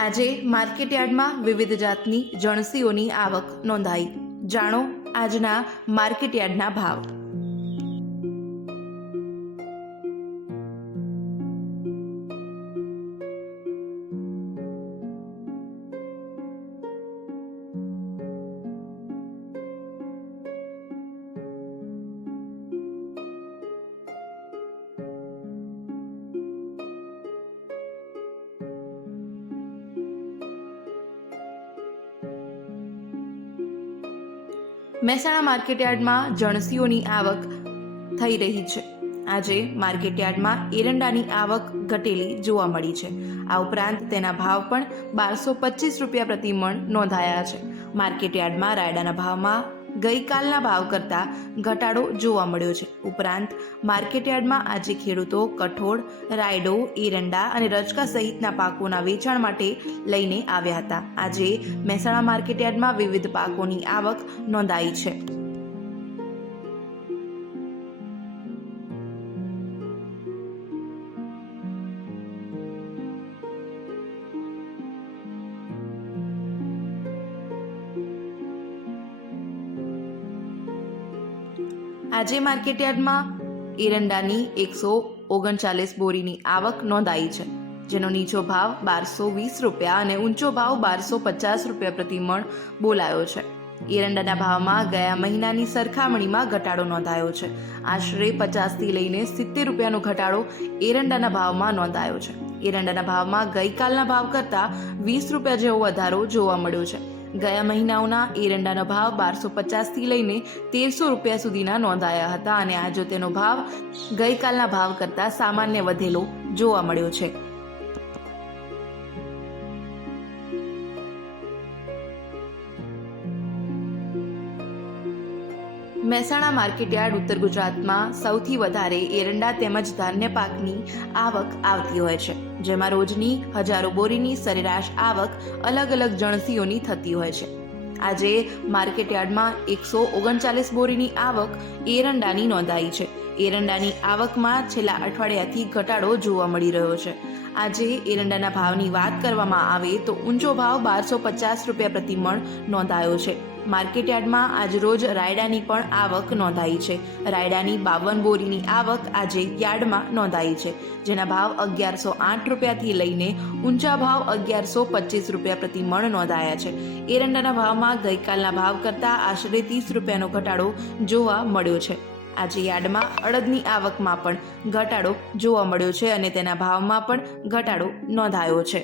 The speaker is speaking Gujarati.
આજે માર્કેટયાર્ડમાં વિવિધ જાતની જણસીઓની આવક નોંધાઈ। જાણો આજના માર્કેટયાર્ડના ભાવ। મહેસાણા માર્કેટયાર્ડમાં જણસીઓની આવક થઈ રહી છે। આજે માર્કેટયાર્ડમાં એરંડાની આવક ઘટેલી જોવા મળી છે। આ ઉપરાંત તેના ભાવ પણ 1225 રૂપિયા પ્રતિ મણ નોંધાયા છે। માર્કેટયાર્ડમાં રાયડાના ભાવમાં ગઈકાલના ભાવ કરતાં ઘટાડો જોવા મળ્યો છે। ઉપરાંત માર્કેટયાર્ડમાં આજે ખેડૂતો કઠોળ, રાયડો, એરંડા અને રચકા સહિતના પાકોના વેચાણ માટે લઈને આવ્યા હતા। આજે મહેસાણા માર્કેટયાર્ડમાં વિવિધ પાકોની આવક નોંધાઈ છે। આજે માર્કેટયાર્ડમાં એરંડાની 139 બોરીની આવક નોંધાઈ છે, જેનો નીચો ભાવ 1220 રૂપિયા અને ઊંચો ભાવ 1250 રૂપિયા પ્રતિ મણ બોલાયો છે। એરંડાના ભાવમાં ગયા મહિનાની સરખામણીમાં ઘટાડો નોંધાયો છે। આશરે 50થી લઈને 70 રૂપિયાનો ઘટાડો એરંડાના ભાવમાં નોંધાયો છે। એરંડાના ભાવમાં ગઈકાલના ભાવ કરતાં 20 રૂપિયા જેવો વધારો જોવા મળ્યો છે। ગયા મહિનાઓના એરંડાનો ભાવ 1250થી લઈને 1300 રૂપિયા સુધીના નોંધાયા હતા અને આજે તેનો ભાવ ગઈકાલના ભાવ કરતાં સામાન્ય વધેલો જોવા મળ્યો છે। મહેસાણા માર્કેટયાર્ડ ઉત્તર ગુજરાતમાં સૌથી વધારે એરંડા તેમજ ધાન્ય પાકની આવક આવતી હોય છે, જેમાં રોજની હજારો બોરીની સરેરાશ આવક અલગ અલગ જણસીઓની થતી હોય છે। આજે માર્કેટયાર્ડમાં 139 બોરીની આવક એરંડાની નોંધાઈ છે। એરંડાની આવકમાં છેલ્લા અઠવાડિયાથી ઘટાડો જોવા મળી રહ્યો છે। આજે એરંડાના ભાવની વાત કરવામાં આવે તો ઊંચો ભાવ 1250 રૂપિયા પ્રતિ મણ નોંધાયો છે। માર્કેટયાર્ડમાં આજરોજ રાયડાની પણ આવક નોંધાઈ છે। રાયડાની 52 બોરીની આવક આજે યાર્ડમાં નોંધાઈ છે, જેના ભાવ 1108 રૂપિયાથી લઈને ઊંચા ભાવ 1125 રૂપિયા પ્રતિ મણ નોંધાયા છે। એરંડાના ભાવમાં ગઈકાલના ભાવ કરતાં આશરે 30 રૂપિયાનો ઘટાડો જોવા મળ્યો છે। આજે યાર્ડમાં અડદની આવકમાં પણ ઘટાડો જોવા મળ્યો છે અને તેના ભાવમાં પણ ઘટાડો નોંધાયો છે।